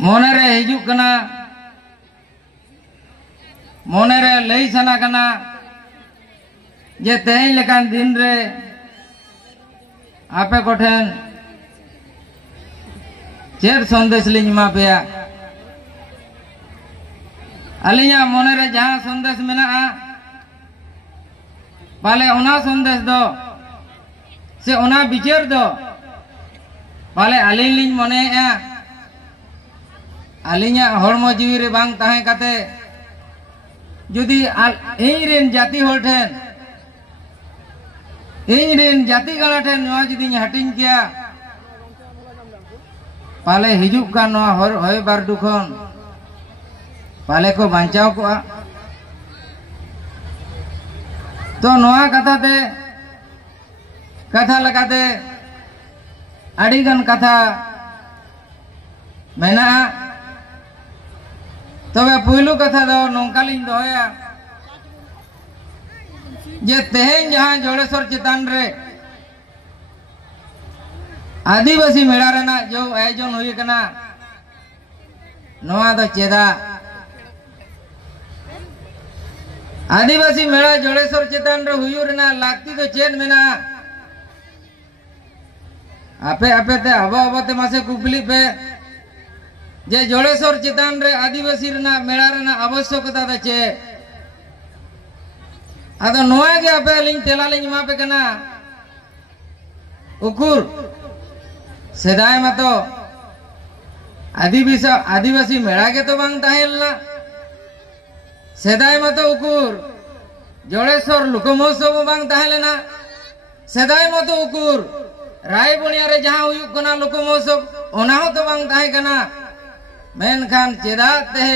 मोने रे हिजुक कना मोने रे लई सना कना जे तेहन लेकान दिन रे आपे कोठेन चेर संदेश लिंग मा पेया अलिया मोने रे जहां संदेश मेना पाले ओना संदेश दो से ओना विचार दो पाले अलिन लिंग मने अलिया हड़मो जीवी रे बांग ताहे काते जुदी इन रेन जाति होल ठेन इन रेन जाति गणा ठेन नवा जुदी हटिंग किया पाले हिजुक का नवा होय बारडू खन पाले को बांचाव को तो नवा कथा ते कथा लगाते अड़ीगन कथा मेना तबे पुलू कथा दो नौकालिंग दोया जे तेहेन जहां जोड़ेश्वर चितान रे आदिवासी मेला रेना जो आयोजन हुई कना नवा दो चेदा आदिवासी मेला जोड़ेश्वर चितान रे हुई रेना लागती तो चेद मेना आपे आपे ते अबो अबो ते मासे कुपली पे जे जोड़ेश्वर चितान रे आदिवासी रेना मेला रेना आवश्यकता दा चे आदो नोआ के आपे लिंग तेला लिंग मा पे कना उकुर सेदाय मतो आदिवासी मेला के तो बांग ताहेलना सेदाय मतो उकुर जोड़ेश्वर लोक महोत्सव बांग ताहेलेना सेदाय मतो उकुर राय बनिया रे जहां हुयुक कना लोक महोत्सव ओना हो तो बांग ताहे कना मेनखान चेदा ते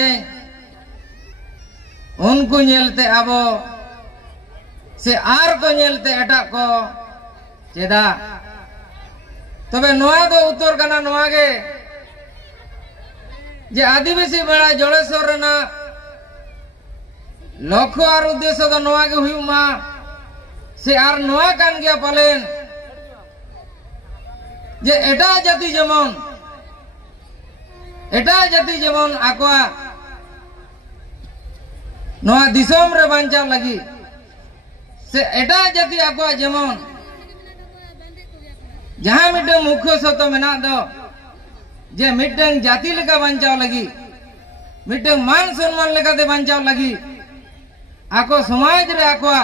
उनको नेलते आबो से आर को नेलते एटा को चेदा तबे नोआ दो उत्तर कना नोआ गे जे आदिवासी मेला जोड़ेश्वर रेना लक्ष्य और उद्देश्य दो नोआ गे हुयु मा से आर नोआ कान गया पालेन जे एटा जाति जेमन आकोआ नोआ दिसोम रे बांचाव लगी से एटा जाति आकोआ जेमन जहां मिटन मुख्य सत्य मेना दो जे मिटन जाति लेका बांचाव लगी मिटन मान सम्मान लेका दे बांचाव लगी आको समाज रे आकोआ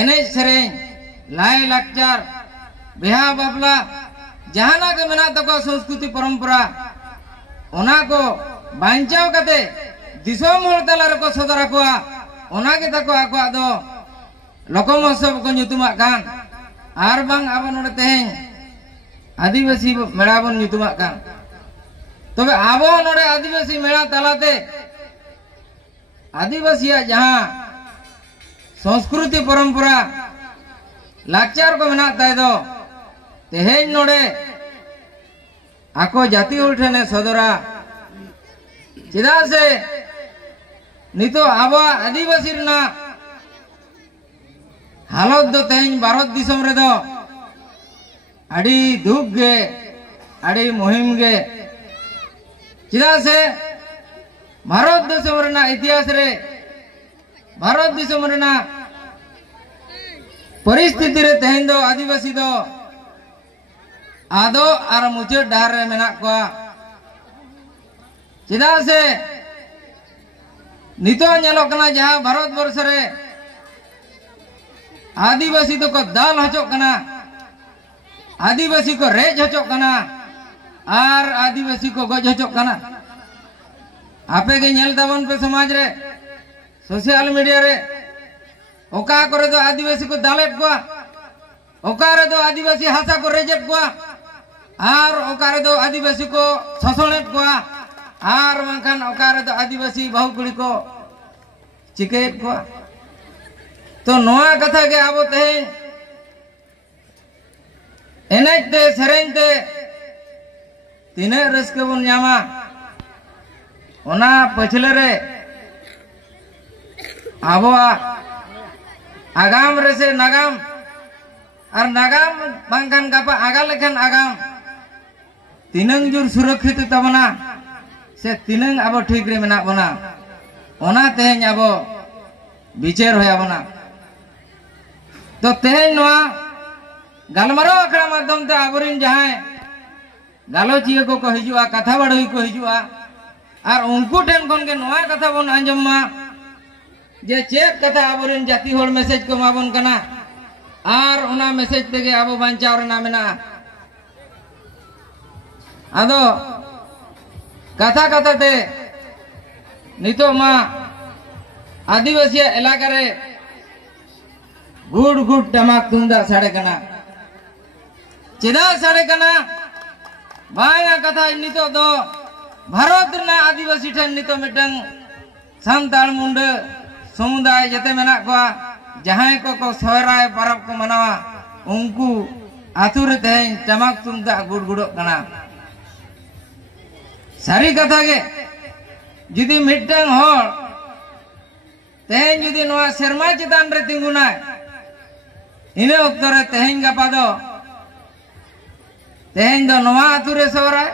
एने सेरें लाय लाकचार बेहा बाबला जहाना के मेना तको संस्कृति परंपरा ओना को बांचाव कते दिसोम होल तला रे को सदरा कोआ ओना के तको आकोआ दो लोक महोत्सव को nyutuma kan आर बांग आबो नोडे तेहेन आदिवासी मेला बन nyutuma kan तबे आबो नोडे आदिवासी मेला तलाते आदिवासिया जहां संस्कृति परंपरा लाचार को मेना ताय दो तेहेन नोडे आको जाति होल ठेने सदरा चेदा से नितो आबो आदिवासी रना हालत दो तेहन भारत दिसम रे दो अड़ी दुख गे अड़ी मुहिम गे चेदा से भारत दिसम रेना इतिहास रे भारत दिसम रेना परिस्थिति रे तेहन दो आदिवासी दो आदो आर मुचाद डाहर रे मेना कोआ चेदा से नितो नेलो कना जहां भारत वर्ष रे आदिवासी तो को दाल हचो कना आदिवासी को रेज हचो कना आर आदिवासी को गज हचो कना आपे के नेल ताबन पे समाज रे सोशल मीडिया रे ओका करे दो आदिवासी को दालेट कोआ ओका रे दो आदिवासी हासा को रेजेट कोआ आर ओका रे दो आदिवासी को शोषणेट कोआ आर मंखान ओका रे दो आदिवासी बहु कुड़ी को चिकेट कोआ तो नोआ कथा के आबो तेहेन एनेजते सेरेंते तीने रस्के बन न्यामा ओना पछले रे आबोआ आगाम रे से नागाम और नागाम बांखान गापा आगा लेखान आगाम तीनंग जुर सुरक्षित तबना से तीनंग अब ठीक रे मेना बना ओना तेहें अब विचार होया बना तो तेहें नोआ गलमारो अखड़ा माध्यम ते आबोरिन जहां गालोचिया को हिजुआ कथा बड़ई को हिजुआ और उनको ठेन खन के नोआ कथा बन आंजमा जे चेक कथा आबोरिन जाति होड़ मैसेज को माबन कना और उना मैसेज तेगे आबो बांचाव रेना मेना आदो कथा कथा ते नितो मा आदिवासी इलाका रे गुड गुड टमाक तुमदा साड़े कना चेदा साड़े कना बाया कथा नितो दो भारत ना आदिवासी ठन नितो मिटंग सांताल मुंडे समुदाय जते मेना को जहां को सोहराय परब को मनावा उनको आतु रे तेहें टमाक तुमदा गुड गुडो कना सारी कथा के जुदी मिटंग होड़ तेहें जुदी नोआ शर्मा चितान रे तिंगुना इने ओक्तो रे तेहें गपा दो तेहें दो नोआ आतु रे सोहराय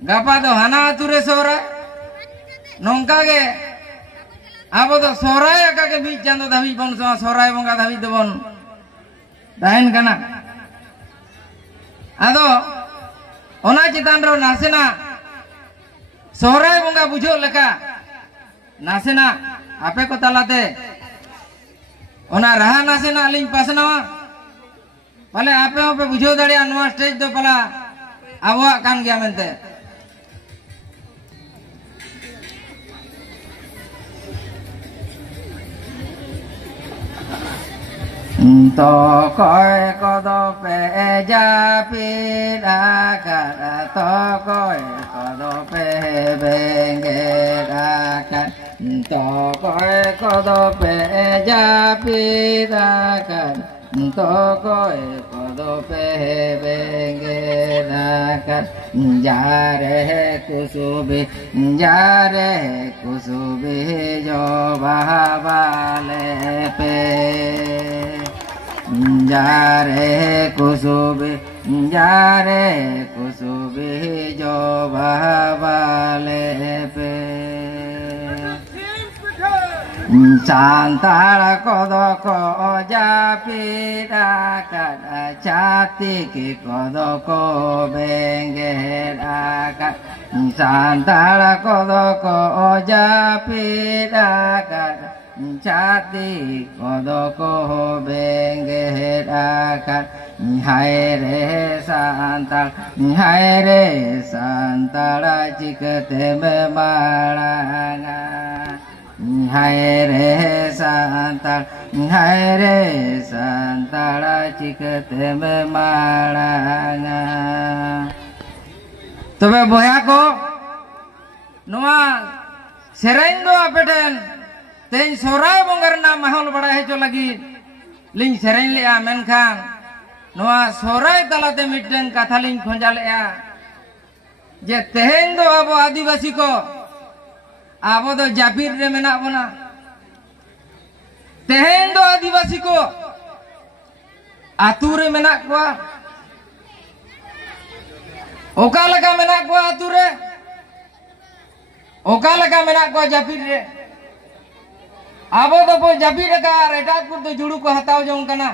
गपा दो हाना आतु रे सोहराय नोंका के अब तो सोहराय का के बीच चांदो धाबी बन सोहराय बंगा धाबी दबन दाइन कना आदो ओना चितान रो नासेना सोहराय बंगा बुझो लेका नासेना आपे को तलाते ओना रहा नासेना लिंग पासनावा पले आपे होपे बुझो दड़िया नोआ स्टेज दो पला आवा कान गया मेनते तो कोई कदो पे जापीरा कर तो कोई कदो पे बेंगेरा कर तो कोई कदो पे जापीरा कर तो कोई कदो पे बेंगेरा कर जा रे कुसुबी जो बहावाले पे जा रे कुसुबी जो बहावाले पे सांताल कदो को जापीरा कर छाती की कदो को बेंगेरा कर सांताल कदो को जापीरा कर छाती कदो को बेंगेरा कर हाय रे सांताल चिकते में माड़ांगा हाय रे सांताल चिकते में माड़ांगा तबे बोया को नोआ सेरेन दो आपेटेन तेन सोहराय बंगर ना माहौल बड़ा है जो लगी लिंग सेरेन लिया मेनखान नोआ सोहराय तलाते मिटन कथा लिंग खोजा लिया जे तेहेन दो अब आदिवासी को आबो दो जापीर रे मेना बना तेहेन दो आदिवासी को आतु रे मेना को ओका लगा मेना को आतु रे ओका लगा मेना को जापीर रे आबो दो पो जापीर का एटा को तो जुड़ू को हताव जों कना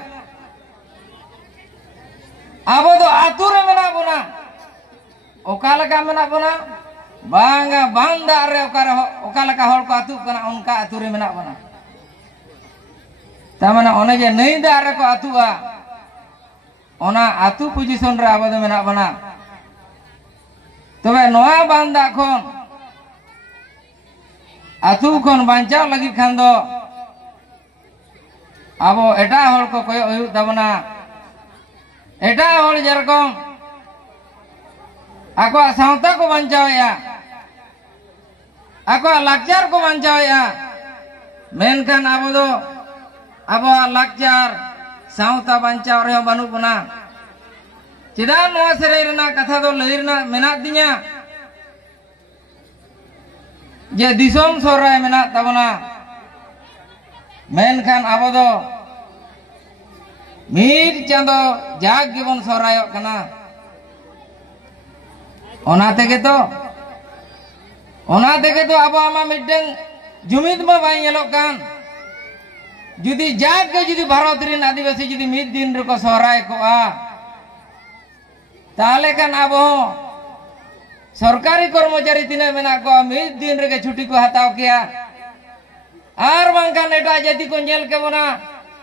आबो दो आतु रे मेना बना ओका लगा मेना बना बांगा बांदा रे ओका लगा होड़ को आतु कना उनका आतु रे मेना बना तामाना ओने जे नई दा रे को आतुआ ओना आतु पोजीशन रे आबो दो मेना बना तबे नोआ बांदा खन आतु खन बांचाव लगी खान दो आबो एटा होड़ को कोय हुयु ताबना एटा होड़ जेरकम आको सावता को बांचावया आको लाचार को बांचावया मेनखान आबो दो आबो लाचार सावता बांचाव रे बानु बना चेदा नोआ सेरे रेना कथा दो लई रेना मेना दिया जे दिसोम सोहराय मेना ताबना मेनखान आबो दो मीर चांदो जाग गिबन सोहरायो कना ओना तेगे तो ओना देखे तो अब आमा मिटन जुमिद में बाई येलोग कान जुदी जाग के जुदी भारत रिन आदिवासी जुदी मिद दिन रको सोहराय को ताले कान अब सरकारी कर्मचारी तीना मेना को मिद दिन रे छुट्टी को हताव किया आर बांकान एटा जाति को नेल के बना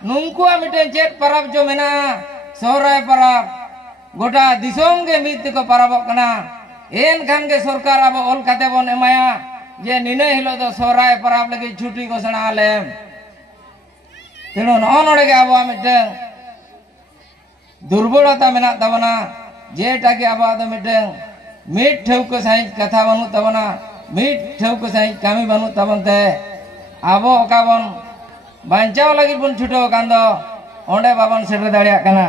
नुंकुआ मिटन चेत परब जो मेना सोहराय परब गोटा दिसोम के मिद को परब कना एन खान के सरकार अब ओल खाते बन एमाया जे निने हिलो तो सोहराय परब लगी छुट्टी घोषणा आलेम तेणु नोड़े के अब मिटन दुर्बलता मेना तबना जेटा के अब मिटन मिट ठेवको साइज कथा बनू तबना मिट ठेवको साइज कामी बनू तबनते अब ओका बन बांचाव लगी बन छुटो कान दो ओंडे बाबन सेटर दाड़िया कना।